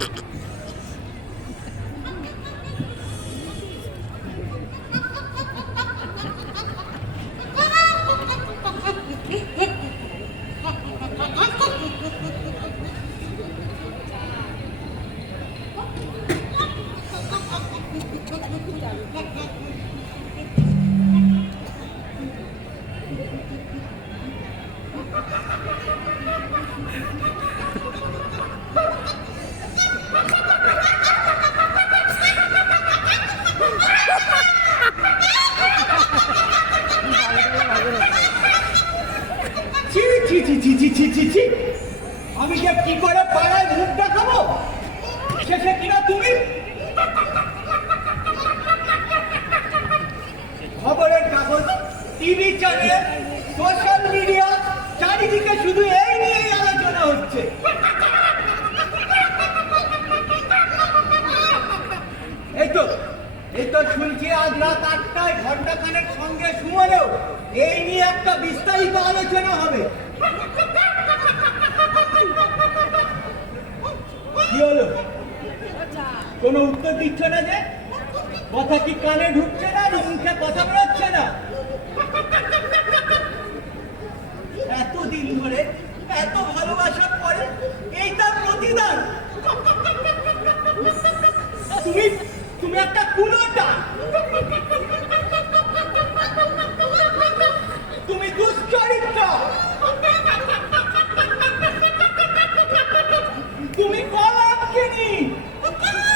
you আমি যে কি করে পাড়ায় মুখ দেখাবো শেষে কিনা তুমি? খবরের কাগজ, টিভি চ্যানেল, সোশ্যাল মিডিয়া, চারিদিকে শুধু এই নিয়েই আলোচনা হচ্ছে। এই তো এই তো শুনছি আজ রাত আটটায় ঘণ্টা খানেক সঙ্গে সুমনেও এই নিয়ে একটা বিস্তারিত আলোচনা হবে। কি হলো? কোনো উত্তর দিচ্ছে না যে? কথা কি কানে ঢুকছে না না মুখে কথা বেরোচ্ছে না? এতদিন ধরে, এত ভালোবাসার পরে এই তার প্রতিদান। তুমি তুমি একটা কুলোটা তুমি কলঙ্কিনী মুখে